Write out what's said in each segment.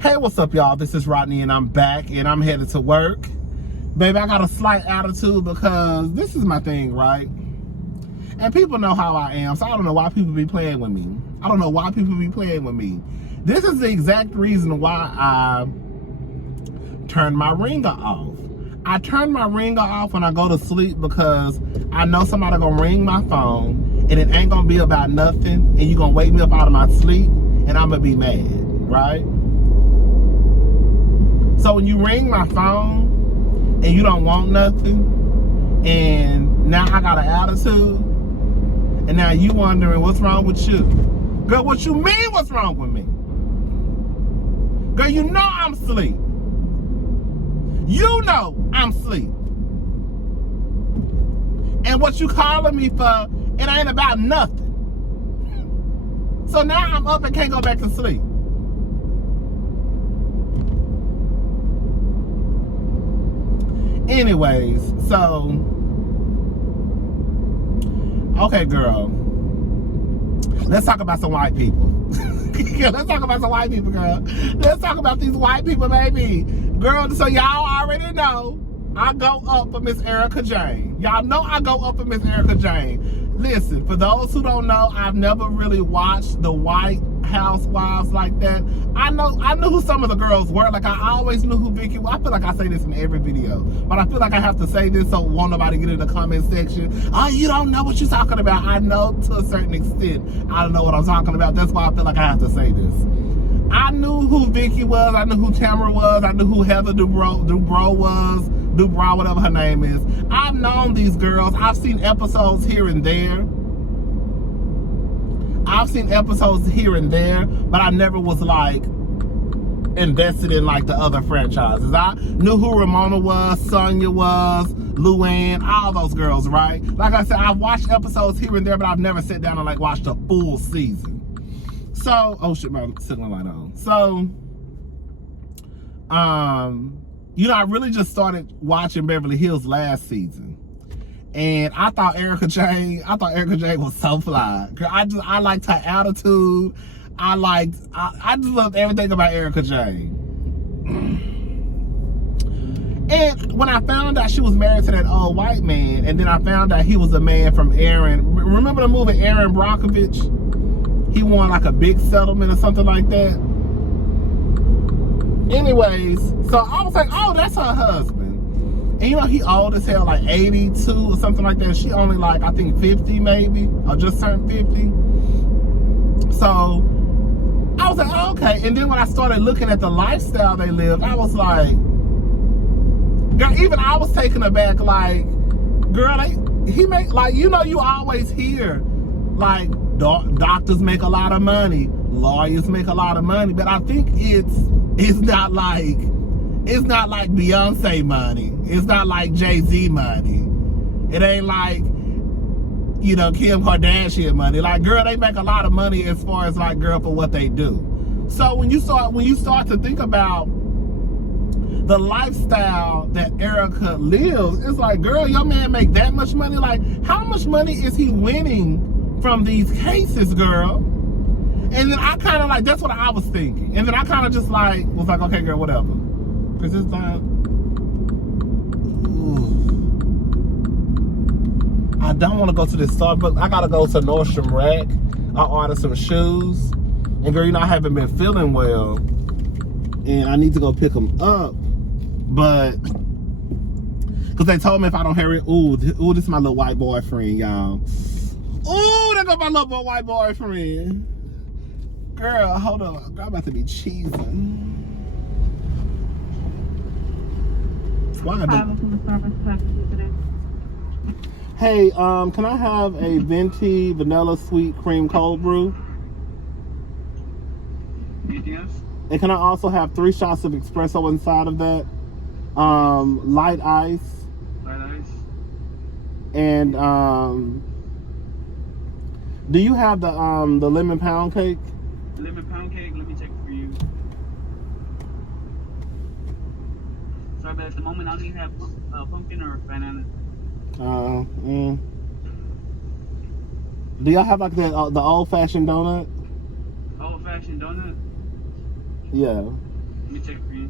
Hey, what's up, y'all? This is Rodney, and I'm back, and I'm headed to work. Baby, I got a slight attitude because this is my thing, right? And people know how I am, so I don't know why people be playing with me. I don't know why people be playing with me. This is the exact reason why I turned my ringer off. I turn my ringer off when I go to sleep because I know somebody gonna ring my phone, and it ain't gonna be about nothing, and you gonna wake me up out of my sleep, and I'm gonna be mad, right? So when you ring my phone and you don't want nothing, and now I got an attitude, and now you wondering what's wrong with you. Girl, what you mean what's wrong with me? Girl, you know I'm asleep. You know I'm asleep. And what you calling me for, it ain't about nothing. So now I'm up and can't go back to sleep. Anyways, so, okay, girl. Let's talk about some white people. Let's talk about some white people, girl. Let's talk about these white people, baby. Girl, so y'all already know I go up for Miss Erika Jayne. Y'all know I go up for Miss Erika Jayne. Listen, for those who don't know, I've never really watched the White Housewives like that. I knew who some of the girls were. Like, I always knew who Vicky was. I feel like I say this in every video, but I feel like I have to say this so won't nobody get in the comment section. Oh, you don't know what you're talking about. I know to a certain extent. I don't know what I'm talking about. That's why I feel like I have to say this. I knew who Vicky was. I knew who Tamara was. I knew who Heather Dubrow was. Dubrow, whatever her name is. I've known these girls. I've seen episodes here and there. But I never was like invested in like the other franchises. I knew who Ramona was, Sonia was, Luann, all those girls, right? Like I said, I've watched episodes here and there, but I've never sat down and like watched a full season. So, oh shit, my signal light on. So, you know, I really just started watching Beverly Hills last season. And I thought Erika Jayne was so fly. Girl, I liked her attitude. I just loved everything about Erika Jayne. And when I found out she was married to that old white man, and then I found out he was a man from Aaron. Remember the movie Aaron Brockovich? He won like a big settlement or something like that. Anyways, so I was like, oh, that's her husband. And you know, he old as hell, like 82 or something like that. She only like, I think 50 maybe, or just turned 50. So I was like, oh, okay. And then when I started looking at the lifestyle they lived, I was like, girl, even I was taken aback, like, girl, he make, like, you know, you always hear, like, doctors make a lot of money, lawyers make a lot of money, but I think it's not like Beyonce money. It's not like Jay-Z money. It ain't like, you know, Kim Kardashian money. Like, girl, they make a lot of money as far as like, girl, for what they do. So when you start to think about the lifestyle that Erika lives, it's like, girl, your man make that much money. Like, how much money is he winning from these cases, girl? And then I kind of like, that's what I was thinking. And then I kind of just like, was like, okay, girl, whatever. Because it's like, I don't want to go to this Starbucks. I got to go to Nordstrom Rack. I ordered some shoes. And girl, you know, I haven't been feeling well. And I need to go pick them up. But, because they told me if I don't hurry, ooh, this is my little white boyfriend, y'all. Ooh, there goes my little white boyfriend. Girl, hold on. Girl, I'm about to be cheesing. Why Hey, can I have a venti vanilla sweet cream cold brew? Anything else? And can I also have 3 shots of espresso inside of that? Light ice. Light ice. And do you have the lemon pound cake? Lemon pound cake, let me check for you. Sorry, but at the moment I only have pumpkin or banana. Do y'all have like the old-fashioned donut? Old-fashioned donut? Yeah. Let me check for you.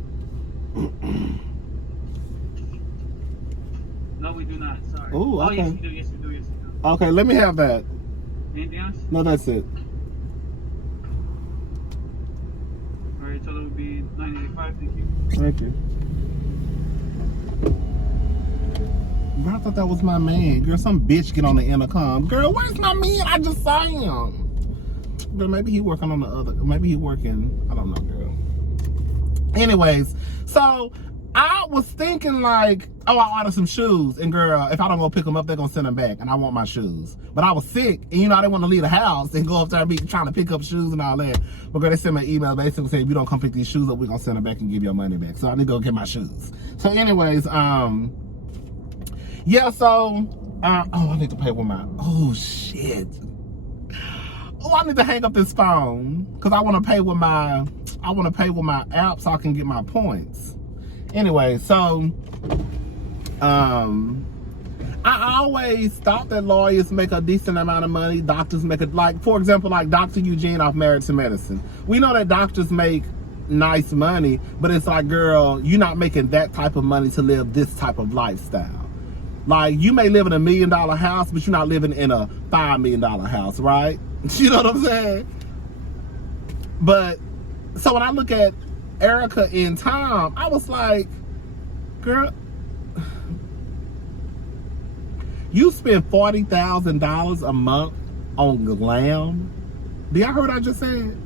No, we do not. Sorry. Ooh, okay. Oh, yes, we do. Yes, we do. Yes, we do. Okay, let me have that. Anything else? No, that's it. All right, total would be $9.85. Thank you. Thank you. Girl, I thought that was my man. Girl, some bitch get on the intercom. Girl, where's my man? I just saw him. Girl, maybe he working on the other. Maybe he working. I don't know, girl. Anyways, so I was thinking like, oh, I ordered some shoes, and girl, if I don't go pick them up, they're gonna send them back, and I want my shoes. But I was sick, and you know I didn't want to leave the house and go up there and be trying to pick up shoes and all that. But girl, they sent me an email basically saying, if you don't come pick these shoes up, we're gonna send them back and give your money back. So I need to go get my shoes. So anyways, yeah, so oh, I need to pay with my, oh shit. Oh, I need to hang up this phone because I want to pay with my app so I can get my points. Anyway, so I always thought that lawyers make a decent amount of money. Doctors make it, like, for example, like Dr. Eugene off Married to Medicine. We know that doctors make nice money, but it's like, girl, you're not making that type of money to live this type of lifestyle. Like, you may live in $1 million house, but you're not living in a $5 million house, right? You know what I'm saying? But, so when I look at Erika and Tom, I was like, girl, you spend $40,000 a month on glam. Do y'all hear what I just said?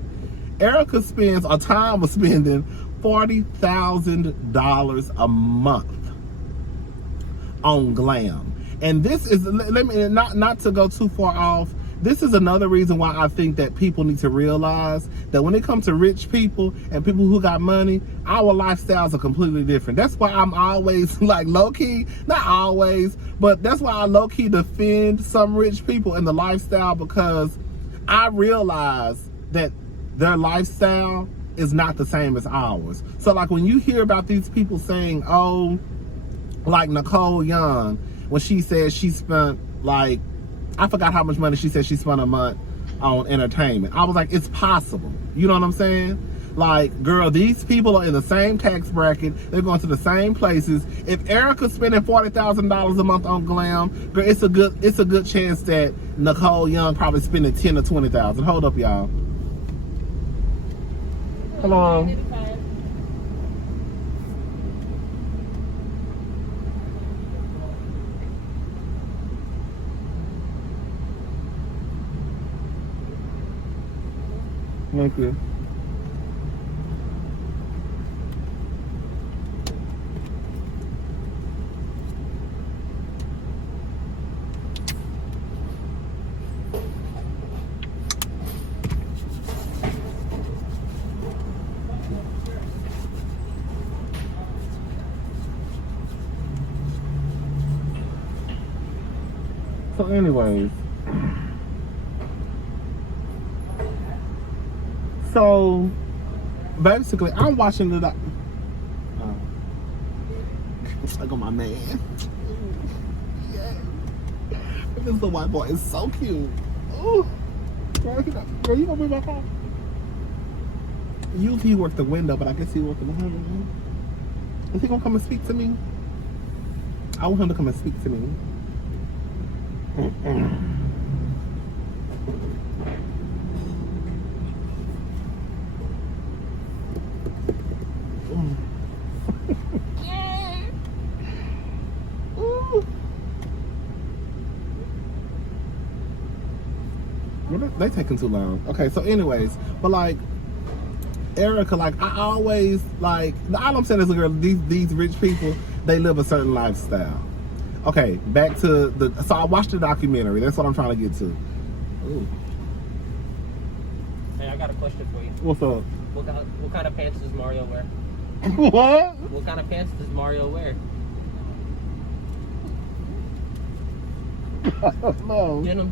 Erika spends, or Tom was spending $40,000 a month on glam. And this is, let me not to go too far off, this is another reason why I think that people need to realize that when it comes to rich people and people who got money, our lifestyles are completely different. That's why I'm always like low-key, not always, but that's why I low-key defend some rich people in the lifestyle, because I realize that their lifestyle is not the same as ours. So like when you hear about these people saying, oh, like Nicole Young, when she said she spent like, I forgot how much money she said she spent a month on entertainment. I was like, it's possible. You know what I'm saying? Like, girl, these people are in the same tax bracket. They're going to the same places. If Erika's spending $40,000 a month on glam, girl, it's a good chance that Nicole Young probably spending $10,000 or $20,000. Hold up, y'all. Hello. Thank you. So anyways, so basically I'm watching the I got my man. Yeah. This the white boy is so cute. Ooh. Girl, you gonna be my car? Usually he worked the window, but I guess he worked in the window. Is he gonna come and speak to me? I want him to come and speak to me. They taking too long. Okay, so anyways, but like Erika, like I always like, all I'm saying is, girl, these rich people, they live a certain lifestyle. Okay, back to so I watched the documentary. That's what I'm trying to get to. Ooh. Hey, I got a question for you. What's up? What kind of pants does Mario wear? What? What kind of pants does Mario wear? I don't know. Denim.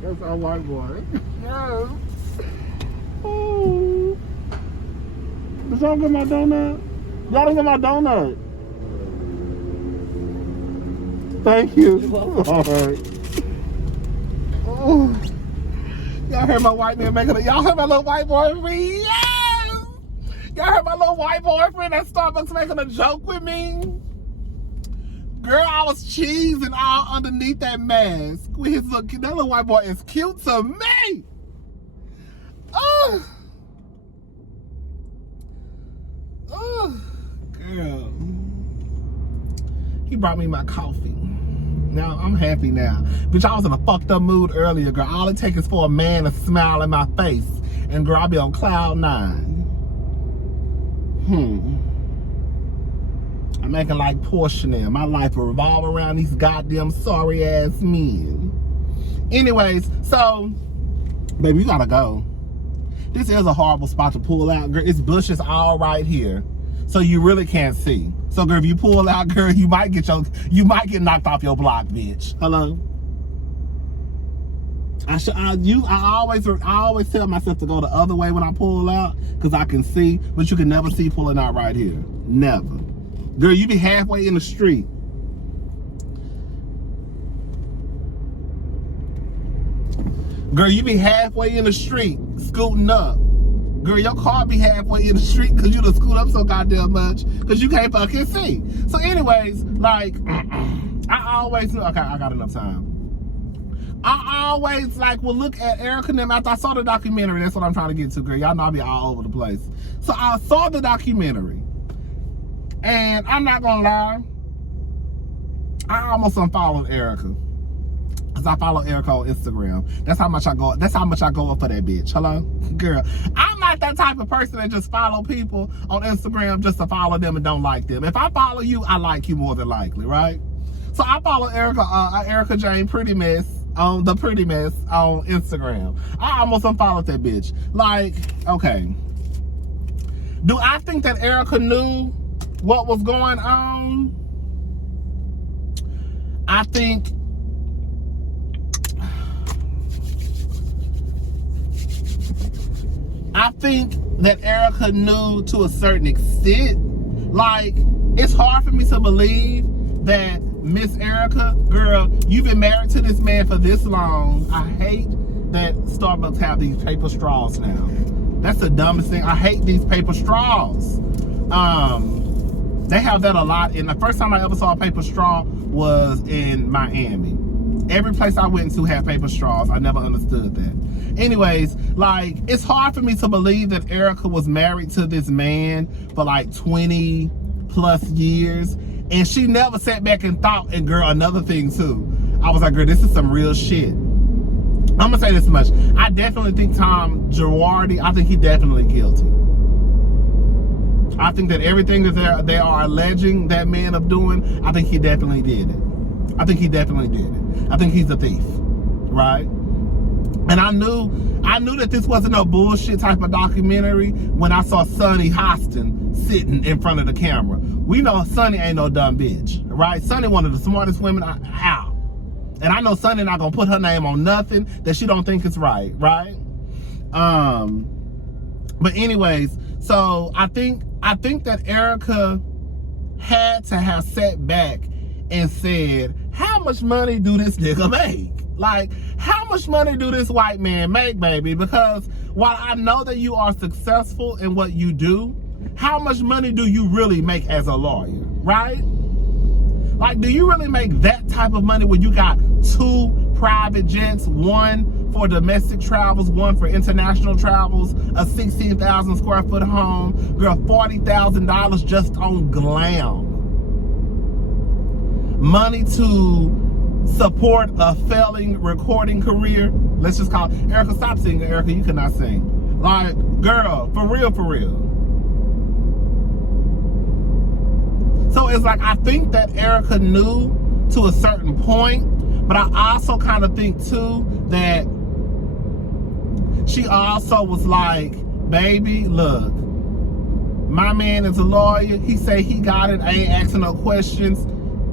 That's our white boy. Yes. Oh. Did y'all get my donut? Y'all didn't get my donut. Thank you. You're welcome. All right. Oh. Y'all heard my white man making y'all heard my little white boyfriend? Yes! Y'all heard my little white boyfriend at Starbucks making a joke with me? Girl, I was cheesing all underneath that mask with his little, that little white boy is cute to me. Oh, girl. He brought me my coffee. Now, I'm happy now. Bitch, I was in a fucked up mood earlier, girl. All it takes is for a man to smile in my face. And girl, I'll be on cloud 9. I'm acting like Portia now. My life will revolve around these goddamn sorry ass men. Anyways, so, baby, you gotta go. This is a horrible spot to pull out, girl. It's bushes all right here. So you really can't see. So girl, if you pull out, girl, you might get knocked off your block, bitch. Hello? I always tell myself to go the other way when I pull out, because I can see, but you can never see pulling out right here. Never. Girl, you be halfway in the street. Girl, you be halfway in the street, scooting up. Girl, your car be halfway in the street because you done scoot up so goddamn much because you can't fucking see. So anyways, like, I always, okay, I got enough time. I always, like, will look at Erika and them after I saw the documentary. That's what I'm trying to get to, girl. Y'all know I be all over the place. So I saw the documentary. And I'm not gonna lie, I almost unfollowed Erika. Cause I follow Erika on Instagram. That's how much I go up for that bitch. Hello? Girl. I'm not that type of person that just follow people on Instagram just to follow them and don't like them. If I follow you, I like you more than likely, right? So I follow Erika Jayne Pretty Mess on Instagram. I almost unfollowed that bitch. Like, okay. Do I think that Erika knew what was going on? I think that Erika knew to a certain extent. Like, it's hard for me to believe that Miss Erika, girl, you've been married to this man for this long. I hate that Starbucks have these paper straws now. That's the dumbest thing. I hate these paper straws. They have that a lot. And the first time I ever saw a paper straw was in Miami. Every place I went to had paper straws. I never understood that. Anyways, like, it's hard for me to believe that Erika was married to this man for like 20 plus years. And she never sat back and thought, and girl, another thing too. I was like, girl, this is some real shit. I'm gonna say this much. I definitely think Tom Girardi, I think he definitely guilty. I think that everything that they are alleging that man of doing, I think he definitely did it. I think he definitely did it. I think he's a thief, right? And I knew that this wasn't no bullshit type of documentary when I saw Sunny Hostin sitting in front of the camera. We know Sunny ain't no dumb bitch, right? Sunny one of the smartest women out. And I know Sunny not gonna put her name on nothing that she don't think is right? But anyways, so I think that Erika had to have sat back and said, how much money do this nigga make? Like, how much money do this white man make, baby? Because while I know that you are successful in what you do, how much money do you really make as a lawyer, right? Like, do you really make that type of money when you got 2 private jets, one for domestic travels, one for international travels, a 16,000 square foot home, girl, $40,000 just on glam. Money to support a failing recording career. Let's just call it. Erika, stop singing. Erika, you cannot sing. Like, girl, for real, for real. So it's like, I think that Erika knew to a certain point, but I also kind of think too that she also was like, baby, look, my man is a lawyer. He say he got it. I ain't asking no questions.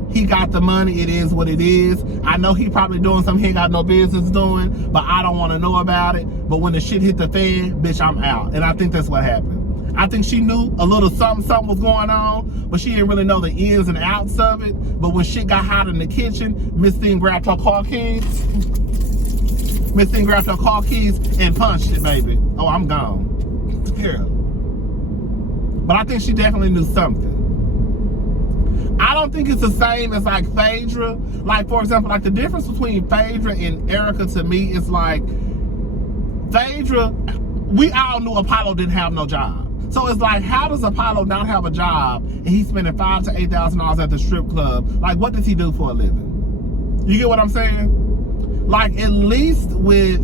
He got the money. It is what it is. I know he probably doing something he ain't got no business doing, but I don't want to know about it. But when the shit hit the fan, bitch, I'm out. And I think that's what happened. I think she knew a little something was going on, but she didn't really know the ins and outs of it. But when shit got hot in the kitchen, Miss Thing grabbed her car keys Miss Thing grabbed her car keys and punched it, baby. Oh, I'm gone. Girl. But I think she definitely knew something. I don't think it's the same as like Phaedra. Like, for example, like the difference between Phaedra and Erika to me is like, Phaedra, we all knew Apollo didn't have no job. So it's like, how does Apollo not have a job and he's spending $5,000 to $8,000 at the strip club? Like, what does he do for a living? You get what I'm saying? Like, at least with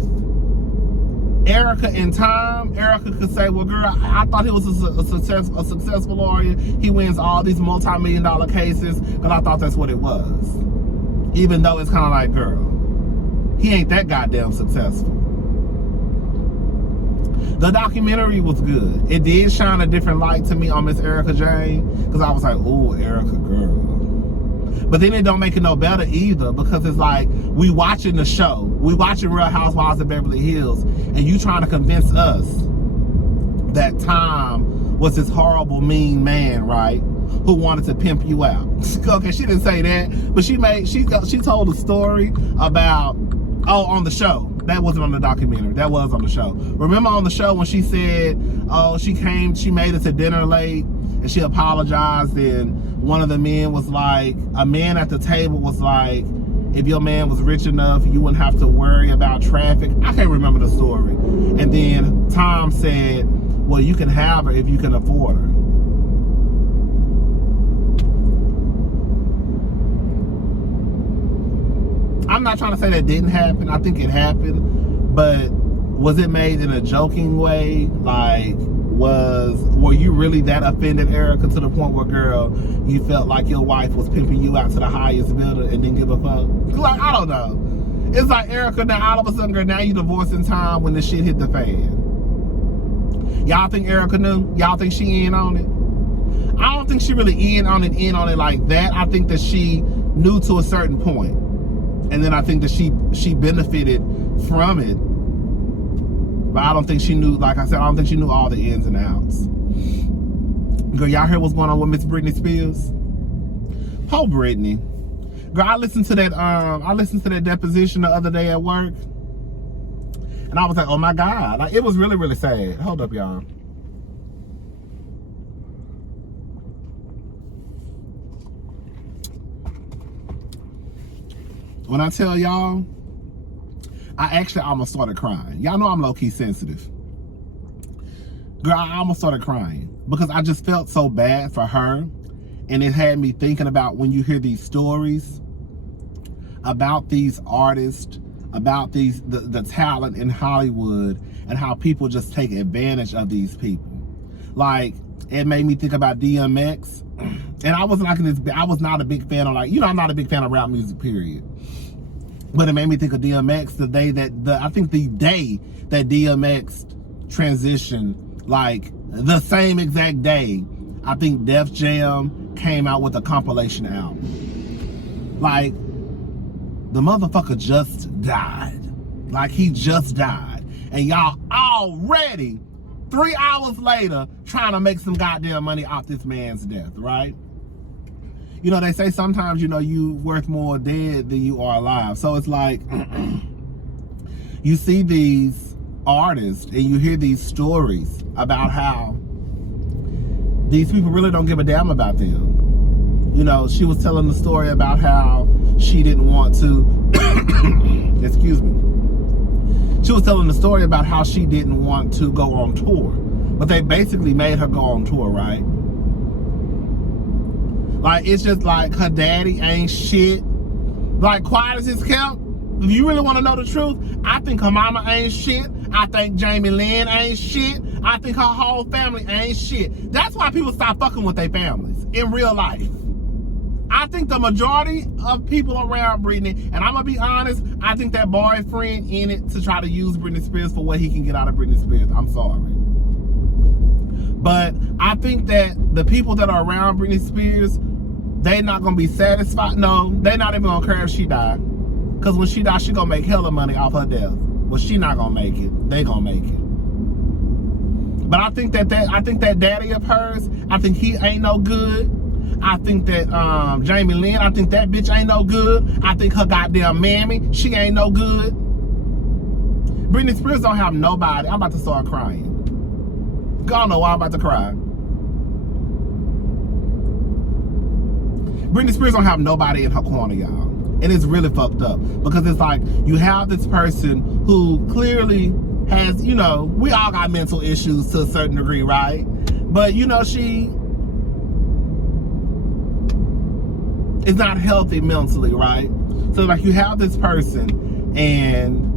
Erika in time, Erika could say, well, girl, I thought he was a successful lawyer. He wins all these multi-million-dollar cases, because I thought that's what it was. Even though it's kind of like, girl, he ain't that goddamn successful. The documentary was good. It did shine a different light to me on Miss Erika Jayne, because I was like, oh, Erika, girl. But then it don't make it no better either, because it's like, we watching the show. We watching Real Housewives of Beverly Hills, and you trying to convince us that Tom was this horrible, mean man, right? Who wanted to pimp you out. Okay, she didn't say that, but she told a story about, oh, on the show. That wasn't on the documentary. That was on the show. Remember on the show when she said, oh, she made it to dinner late, and she apologized, and one of the men was like, a man at the table was like, if your man was rich enough, you wouldn't have to worry about traffic. I can't remember the story. And then Tom said, well, you can have her if you can afford her. I'm not trying to say that didn't happen. I think it happened, but was it made in a joking way? Like, were you really that offended, Erika, to the point where, girl, you felt like your wife was pimping you out to the highest bidder and didn't give a fuck? Like, I don't know. It's like, Erika, now all of a sudden, girl, now you divorcing Tom when the shit hit the fan. Y'all think Erika knew? Y'all think she in on it? I don't think she really in on it like that. I think that she knew to a certain point. And then I think that she benefited from it. But I don't think she knew, like I said, I don't think she knew all the ins and outs. Girl, y'all hear what's going on with Miss Britney Spears? Poor Britney. Girl, I listened to that deposition the other day at work. And I was like, oh my God. Like, it was really, really sad. Hold up, y'all. When I tell y'all, I actually almost started crying. Y'all know I'm low-key sensitive. Girl, I almost started crying because I just felt so bad for her. And it had me thinking about when you hear these stories about these artists, about the talent in Hollywood, and how people just take advantage of these people. Like, it made me think about DMX. And I was not a big fan of, like, you know, I'm not a big fan of rap music, period. But it made me think of DMX I think the day that DMX transitioned, like the same exact day, I think Def Jam came out with a compilation album. Like, the motherfucker just died. Like, he just died. And y'all already, 3 hours later, trying to make some goddamn money off this man's death, right? You know, they say sometimes, you know, you worth more dead than you are alive. So it's like, you see these artists and you hear these stories about how these people really don't give a damn about them. You know, she was telling the story about how she didn't want to, excuse me. She was telling the story about how she didn't want to go on tour. But they basically made her go on tour, right? Like, it's just like her daddy ain't shit. Like, quiet as it's kept. If you really want to know the truth, I think her mama ain't shit. I think Jamie Lynn ain't shit. I think her whole family ain't shit. That's why people stop fucking with their families in real life. I think the majority of people around Britney, and I'm gonna be honest, I think that boyfriend in it to try to use Britney Spears for what he can get out of Britney Spears. I'm sorry. But I think that the people that are around Britney Spears, they not gonna be satisfied. No, they not even gonna care if she die. Cause when she die, she gonna make hella money off her death. Well, she not gonna make it. They gonna make it. But I think that daddy of hers, I think he ain't no good. I think that Jamie Lynn, I think that bitch ain't no good. I think her goddamn mammy, she ain't no good. Britney Spears don't have nobody. I'm about to start crying. God know why I'm about to cry. Britney Spears don't have nobody in her corner, y'all. And it's really fucked up. Because it's like, you have this person who clearly has, you know, we all got mental issues to a certain degree, right? But, you know, she is not healthy mentally, right? So, like, you have this person and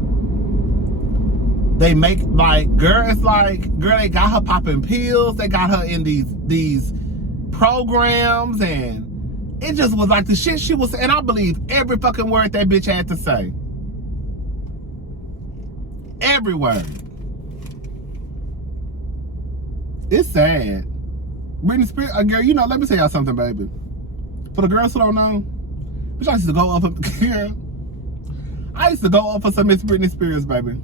they make, like, girl, it's like, girl, they got her popping pills. They got her in these programs, and it just was like the shit she was saying. And I believe every fucking word that bitch had to say. Every word. It's sad. Britney Spears, girl, you know, let me tell y'all something, baby. For the girls who don't know, bitch, I used to go up for, girl, I used to go up for some Miss Britney Spears, baby.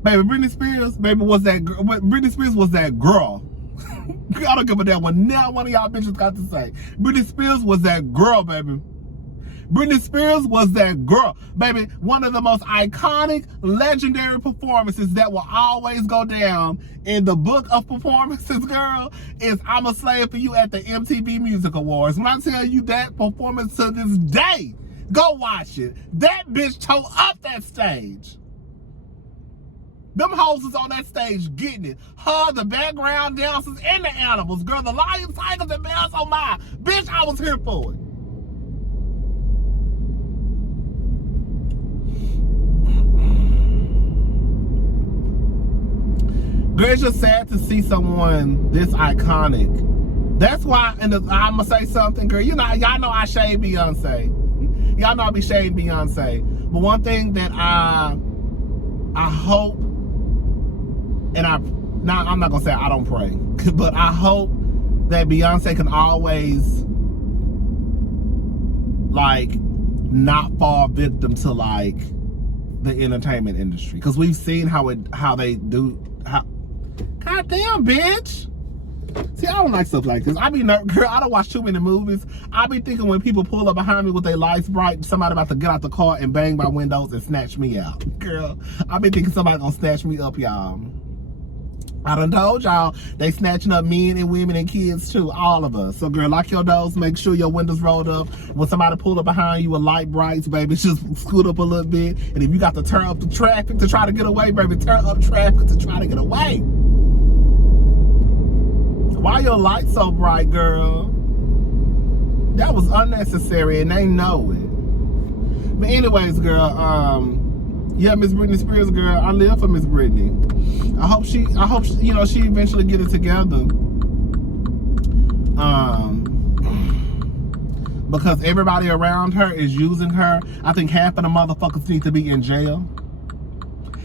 Baby, Britney Spears, baby, was that girl. Britney Spears was that girl. I don't give a damn what now one of y'all bitches got to say. Britney Spears was that girl, baby. Britney Spears was that girl. Baby, one of the most iconic, legendary performances that will always go down in the book of performances, girl, is I'm a Slave for You at the MTV Music Awards. When I tell you that performance to this day, go watch it. That bitch tore up that stage. Them hoes was on that stage getting it. Her, the background dancers, and the animals. Girl, the lions, tigers, and bears, oh my. Bitch, I was here for it. Girl, it's just sad to see someone this iconic. That's why, and I'm going to say something, girl. You know, y'all know I shade Beyonce. Y'all know I be shading Beyonce. But one thing that I hope, and I'm not gonna say I don't pray, but I hope that Beyonce can always, like, not fall victim to, like, the entertainment industry, because we've seen how they do. Goddamn, bitch. See, I don't like stuff like this. I be girl, I don't watch too many movies. I be thinking when people pull up behind me with their lights bright, somebody about to get out the car and bang my windows and snatch me out. Girl, I be thinking somebody gonna snatch me up, y'all. I done told y'all they snatching up men and women and kids too, all of us. So girl, lock your doors, make sure your windows rolled up. When somebody pull up behind you with light brights, baby, just scoot up a little bit. And if you got to turn up the traffic to try to get away, baby, turn up traffic to try to get away. Why your lights so bright, girl? That was unnecessary and they know it. But anyways, girl, yeah, Miss Britney Spears, girl, I live for Miss Britney. I hope she, you know, she eventually get it together. Because everybody around her is using her. I think half of the motherfuckers need to be in jail.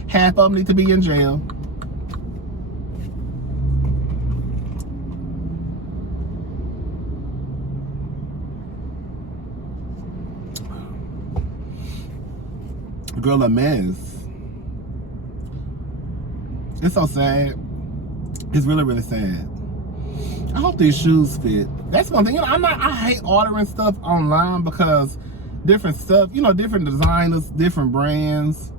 Half of them need to be in jail. Girl, a mess. It's so sad. It's really, really sad. I hope these shoes fit. That's one thing. You know, I hate ordering stuff online because different stuff, you know, different designers, different brands,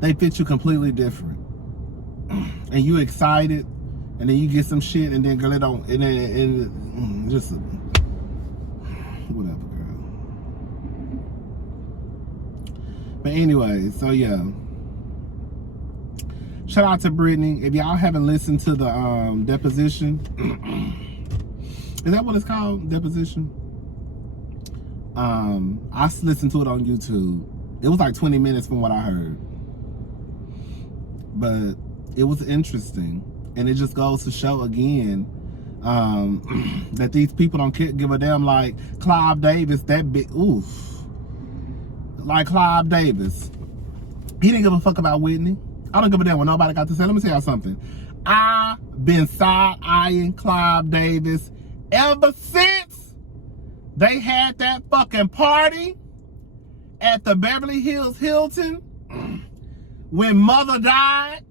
they fit you completely different. And you excited, and then you get some shit, and then girl, it don't, and then just whatever, girl. But anyway, so yeah. Shout out to Britney. If y'all haven't listened to the deposition, is that what it's called? Deposition? I listened to it on YouTube. It was like 20 minutes from what I heard. But it was interesting. And it just goes to show again that these people don't give a damn. Like Clive Davis, that big, oof. Like Clive Davis. He didn't give a fuck about Whitney. I don't give a damn what nobody got to say. Let me tell y'all something. I've been side-eyeing Clive Davis ever since they had that fucking party at the Beverly Hills Hilton when Mother died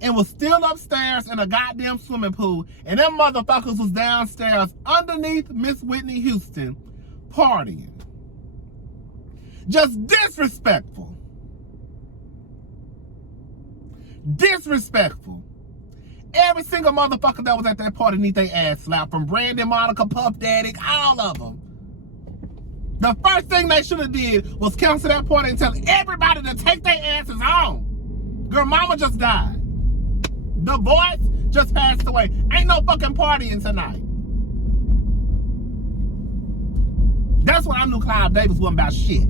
and was still upstairs in a goddamn swimming pool, and them motherfuckers was downstairs underneath Miss Whitney Houston partying. Just disrespectful. Disrespectful. Every single motherfucker that was at that party need their ass slapped. From Brandon, Monica, Puff Daddy, all of them. The first thing they should have did was cancel that party and tell everybody to take their asses on. Girl, mama just died. The voice just passed away. Ain't no fucking partying tonight. That's when I knew Clive Davis wasn't about shit.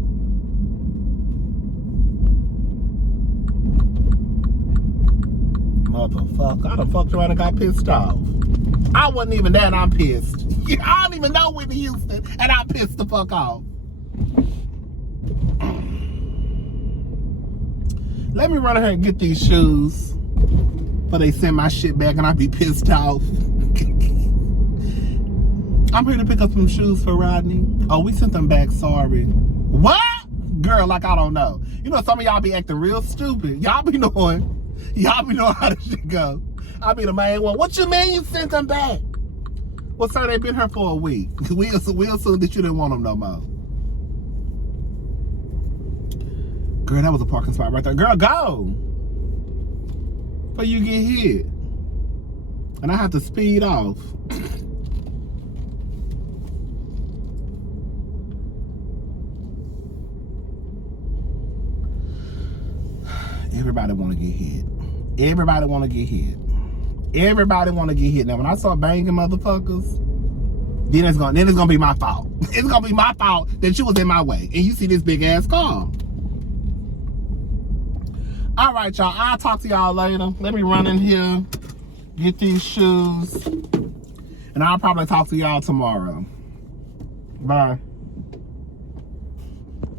Motherfucker, I done fucked around and got pissed off. I wasn't even there and I'm pissed. I don't even know Whitney Houston and I'm pissed the fuck off. Let me run ahead and get these shoes before they send my shit back and I be pissed off. I'm here to pick up some shoes for Rodney. Oh, we sent them back, sorry. What? Girl, like I don't know. You know, some of y'all be acting real stupid. Y'all be knowing how this shit go. I be the main one. What you mean you sent them back? Well, sir, they been here for a week. We assume that you didn't want them no more. Girl, that was a parking spot right there. Girl, go. Before you get hit. And I have to speed off. Everybody want to get hit. Everybody want to get hit. Everybody want to get hit. Now, when I start banging motherfuckers, then it's gonna be my fault. It's gonna be my fault that you was in my way, and you see this big ass car. All right, y'all. I'll talk to y'all later. Let me run in here, get these shoes, and I'll probably talk to y'all tomorrow. Bye.